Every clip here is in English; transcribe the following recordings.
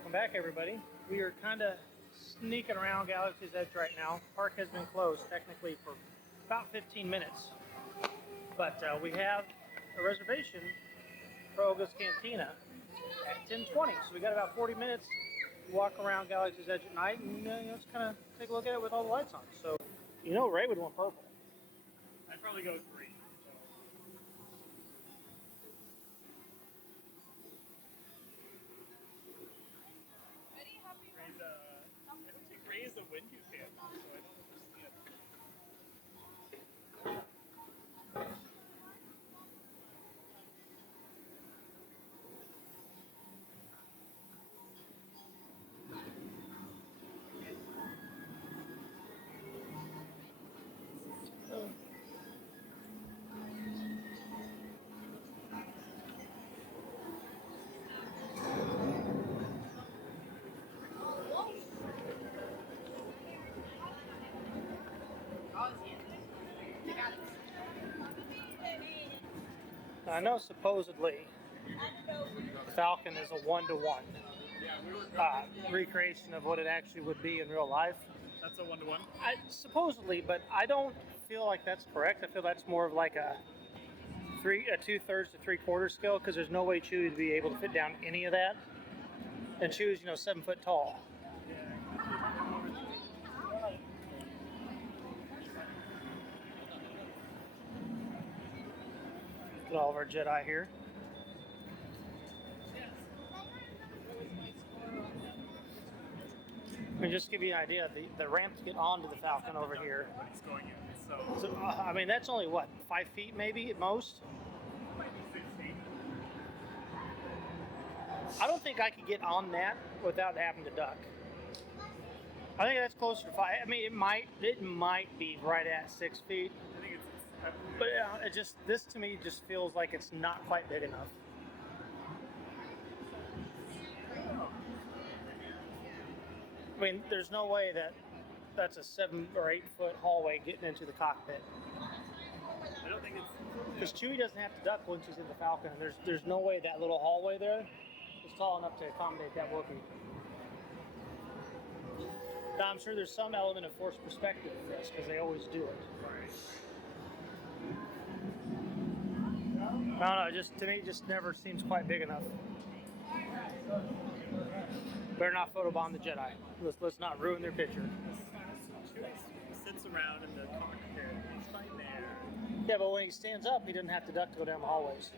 Welcome back, everybody. We are kind of sneaking around Galaxy's Edge right now. Park has been closed technically for about 15 minutes, but we have a reservation for Olga's Cantina at 10:20. So we got about 40 minutes to walk around Galaxy's Edge at night and just kind of take a look at it with all the lights on. So, Ray would want purple. I'd probably go green. I don't think Ray is a Windu fan, so I don't understand. Now, I know supposedly the Falcon is a 1-to-1 recreation of what it actually would be in real life. That's a 1-to-1? Supposedly, but I don't feel like that's correct. I feel that's more of like a 2/3 to 3/4 scale, because there's no way Chewie would be able to fit down any of that. And Chewie's, 7 foot tall. Look at all of our Jedi here. I mean, just to give you an idea, the ramp to get onto the Falcon over here. It's going in, So, I mean, that's only, what, 5 feet maybe at most? Might be 6 feet. I don't think I could get on that without having to duck. I think that's closer to 5. I mean, it might be right at 6 feet. I think it's But this to me just feels like it's not quite big enough. I mean, there's no way that's a 7 or 8 foot hallway getting into the cockpit. I don't think it's... Because Chewie doesn't have to duck once he's in the Falcon. There's no way that little hallway there is tall enough to accommodate that Wookiee. Now, I'm sure there's some element of forced perspective in this, because they always do it. I don't know, to me, it just never seems quite big enough. Better not photobomb the Jedi. Let's not ruin their picture. Chewie sits around in the cockpit. He's fine there. Yeah, but when he stands up, he doesn't have to duck to go down the hallways.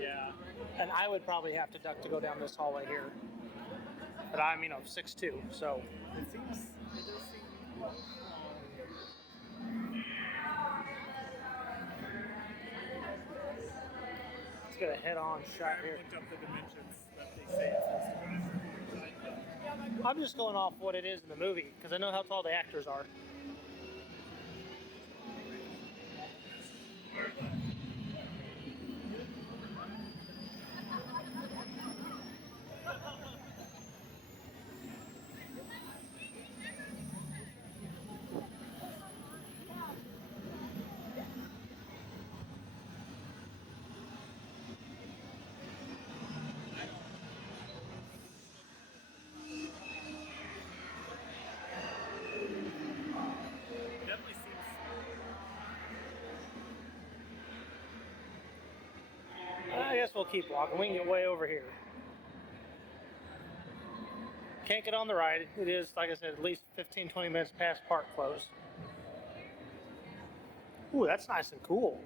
Yeah. And I would probably have to duck to go down this hallway here. But I'm, 6'2", so... It does seem... Let's get a head-on shot here. I looked up the dimensions that they say it's supposed to be. I'm just going off what it is in the movie, because I know how tall the actors are. Definitely seems... I guess we'll keep walking. We can get way over here. Can't get on the ride. It is, like I said, at least 15-20 minutes past park close. Ooh, that's nice and cool.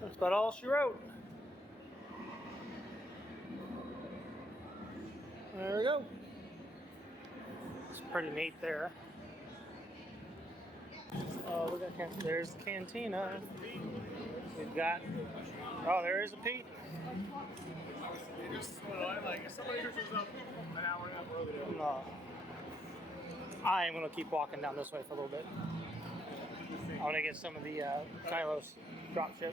That's about all she wrote. There we go. It's pretty neat there. Oh, there's the Cantina. We've got... Oh, there is a Pete. Somebody just was up an hour and a half earlier. No. I am going to keep walking down this way for a little bit. I want to get some of the Kylos dropship.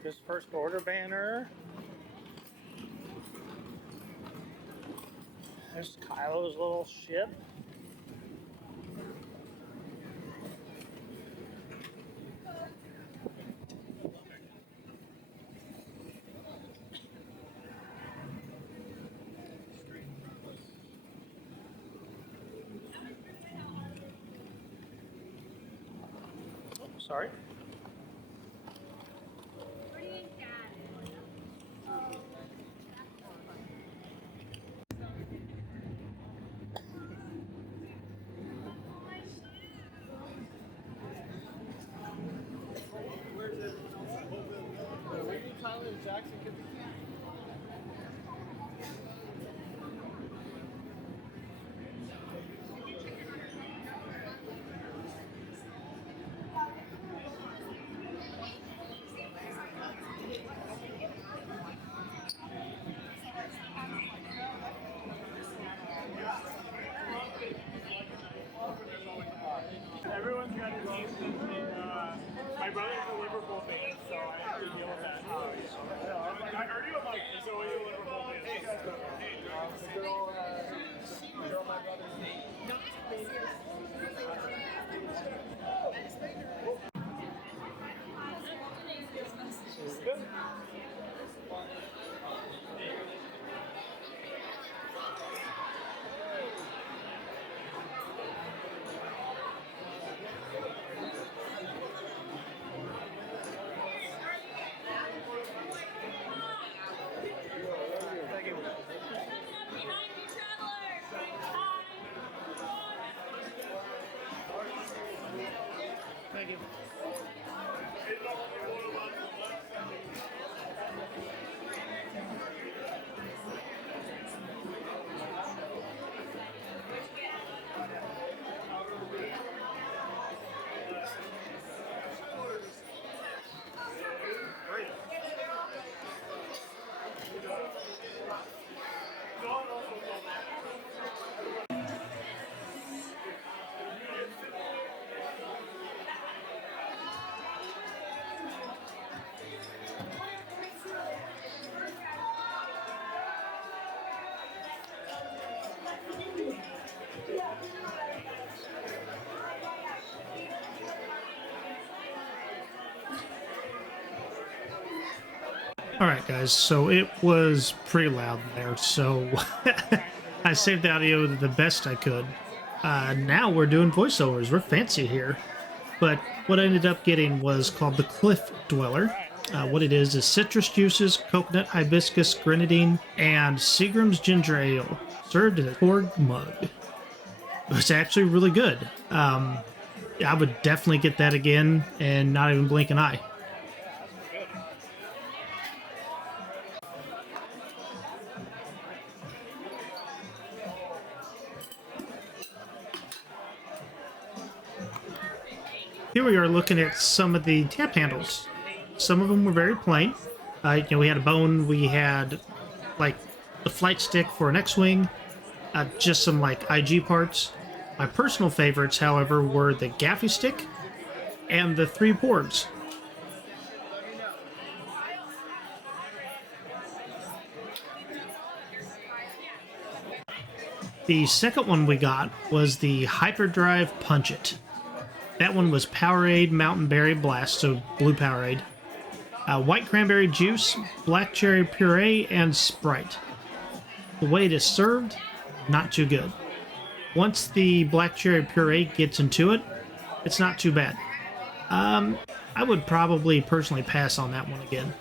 America's First Order banner. There's Kylo's little ship. Oh, sorry. Everyone's got a team my brother's a Liverpool fan, so I have to deal with that. I heard you about he's always a Liverpool fan. Thank you. Alright guys, so it was pretty loud there, so I saved the audio the best I could. Now we're doing voiceovers, we're fancy here. But what I ended up getting was called the Cliff Dweller. What it is citrus juices, coconut, hibiscus, grenadine, and Seagram's ginger ale, served in a cork mug. It was actually really good. I would definitely get that again and not even blink an eye. Here we are looking at some of the tap handles. Some of them were very plain. We had a bone, we had like the flight stick for an X-Wing, just some like IG parts. My personal favorites, however, were the gaffy stick and the 3 porgs. The second one we got was the Hyperdrive Punch It. That one was Powerade Mountain Berry Blast, so blue Powerade. White cranberry juice, black cherry puree, and Sprite. The way it is served, not too good. Once the black cherry puree gets into it, it's not too bad. I would probably personally pass on that one again.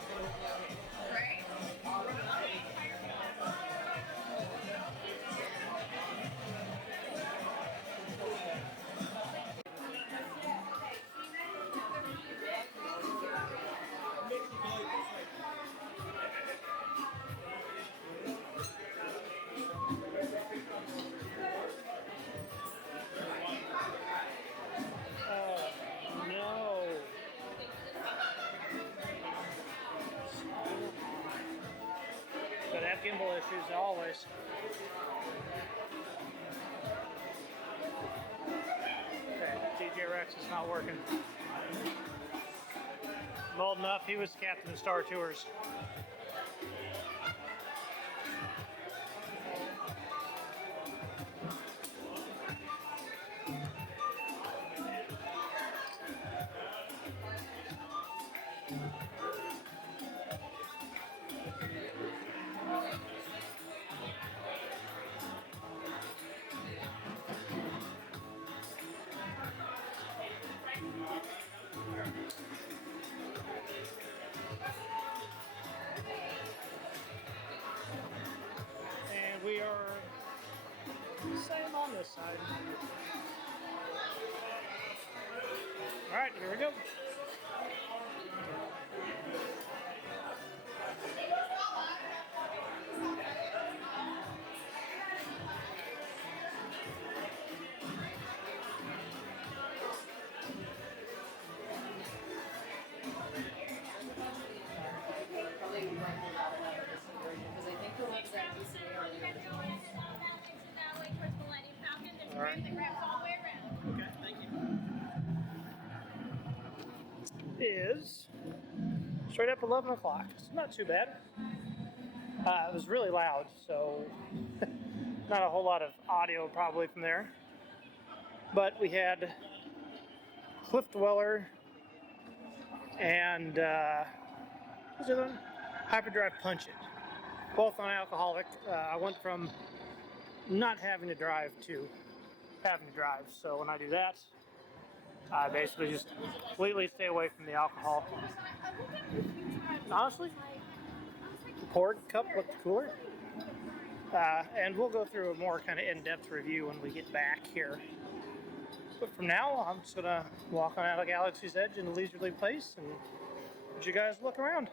Gimbal issues always. Okay, TJ Rex is not working. Old enough, he was captain of Star Tours. And we are same on this side. All right, here we go. Probably might be out of this version because I think the ones that DCA are All right. Okay, thank you. Is straight up 11 o'clock. It's not too bad. It was really loud, so not a whole lot of audio probably from there. But we had Cliff Dweller and what's the other one? Hyperdrive Punch It. Both non-alcoholic. I went from not having to drive to having to drive. So when I do that, I basically just completely stay away from the alcohol. Honestly, the poured cup looked cooler. And we'll go through a more kind of in-depth review when we get back here. But for now, I'm just gonna walk on out of Galaxy's Edge in a leisurely pace and let you guys look around.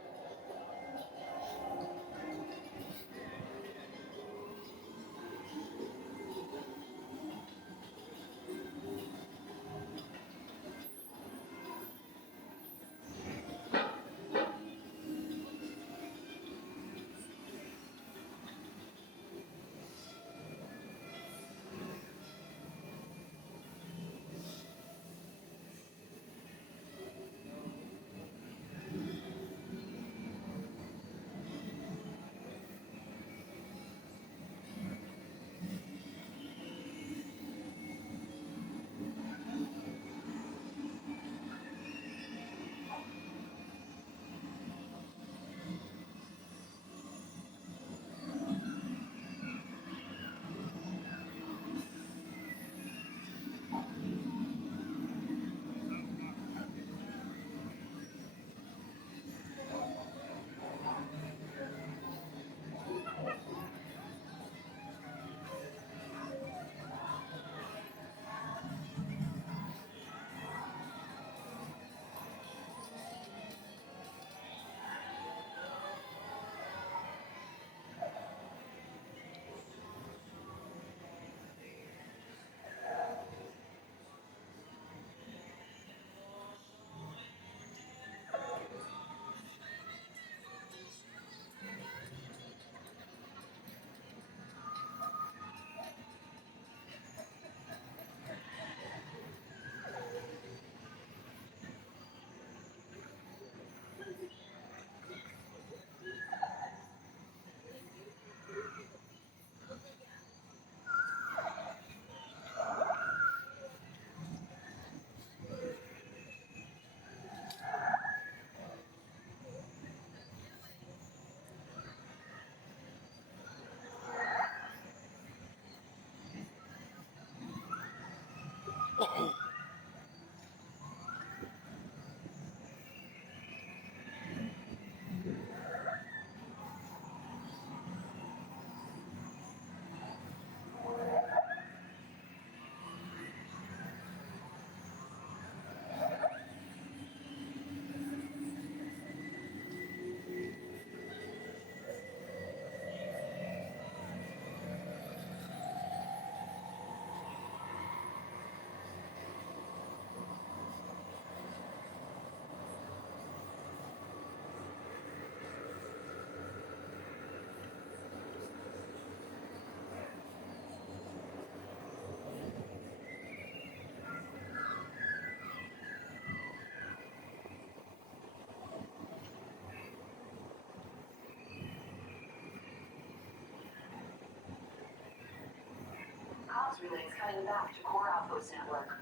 heading back to Core Outpost Network.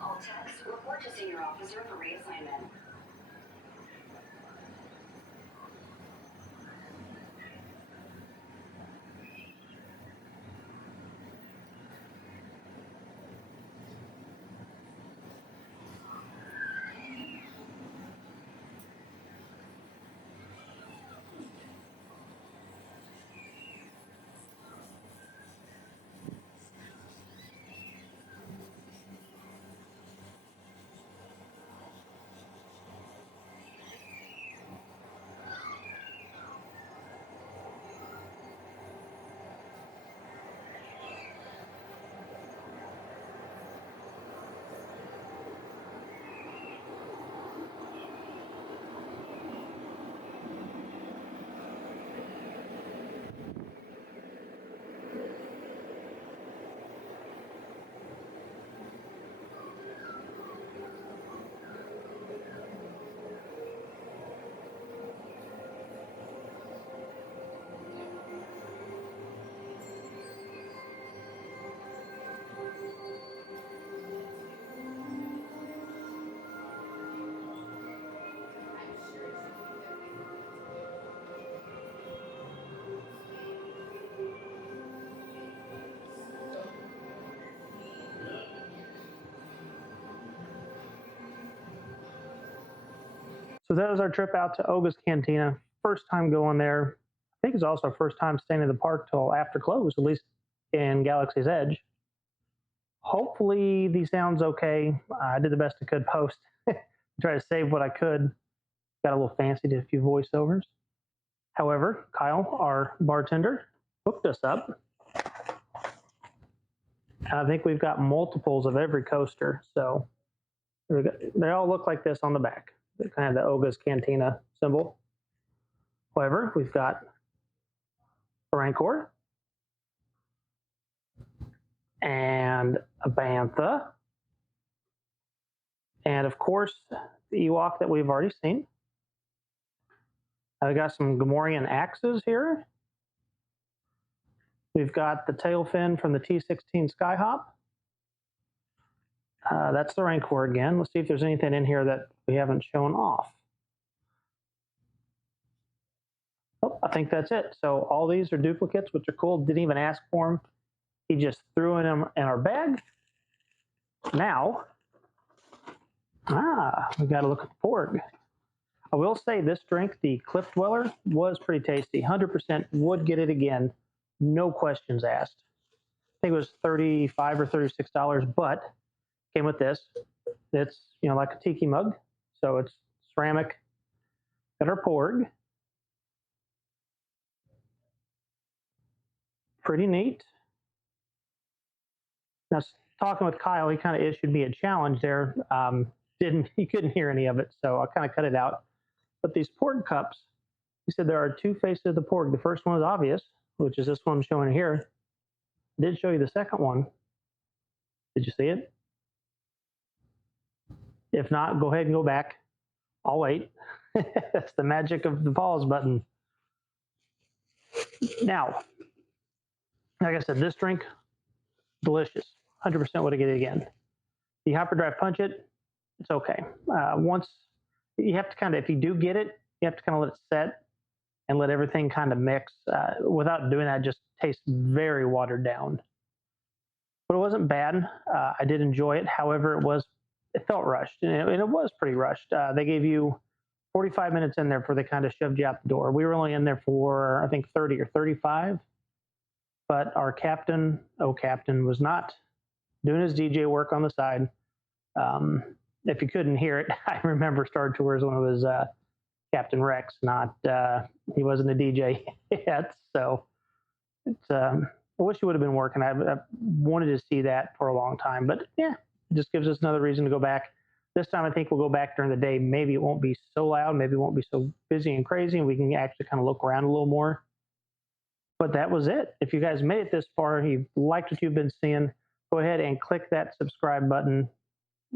All techs, report to Senior Officer for reassignment. So that was our trip out to Oga's Cantina. First time going there. I think it's also our first time staying in the park till after close, at least in Galaxy's Edge. Hopefully the sound's okay. I did the best I could post. Try to save what I could. Got a little fancy, did a few voiceovers. However, Kyle, our bartender, hooked us up. And I think we've got multiples of every coaster. So they all look like this on the back. Kind of the Oga's Cantina symbol. However, we've got a Rancor and a Bantha, and of course the Ewok that we've already seen. I've got some Gamorrean axes here. We've got the tail fin from the T-16 Skyhop. That's the Rancor again. Let's see if there's anything in here that we haven't shown off. Oh, I think that's it. So all these are duplicates, which are cool. Didn't even ask for them. He just threw them in our bag. Now, we got to look at the porg. I will say this drink, the Cliff Dweller, was pretty tasty. 100% would get it again. No questions asked. I think it was $35 or $36, but came with this. It's, like a tiki mug. So it's ceramic. Got our porg. Pretty neat. Now, talking with Kyle, he kind of issued me a challenge there. He couldn't hear any of it, so I kind of cut it out. But these porg cups, he said there are two faces of the porg. The first one is obvious, which is this one I'm showing here. I did show you the second one. Did you see it? If not, go ahead and go back. I'll wait. That's the magic of the pause button. Now, like I said, this drink, delicious. 100% would get it again. The hyperdrive punch it, it's okay. Once you have to if you do get it, you have to let it set and let everything kind of mix. Without doing that, it just tastes very watered down. But it wasn't bad. I did enjoy it. However, it felt rushed, and it was pretty rushed. They gave you 45 minutes in there before they kind of shoved you out the door. We were only in there for, I think, 30 or 35. But our captain, was not doing his DJ work on the side. If you couldn't hear it, I remember Star Tours when it was Captain Rex, he wasn't a DJ yet. So it's, I wish he would have been working. I wanted to see that for a long time. But yeah, it just gives us another reason to go back. This time I think we'll go back during the day. Maybe it won't be so loud. Maybe it won't be so busy and crazy, and we can actually kind of look around a little more. But that was it. If you guys made it this far, you liked what you've been seeing, go ahead and click that subscribe button.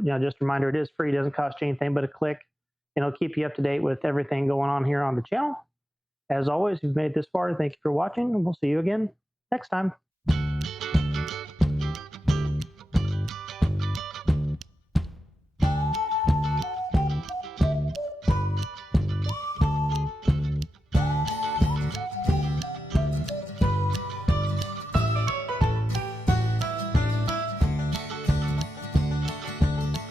Just a reminder, it is free. It doesn't cost you anything but a click, and it'll keep you up to date with everything going on here on the channel. As always, if you've made it this far, thank you for watching, and we'll see you again next time.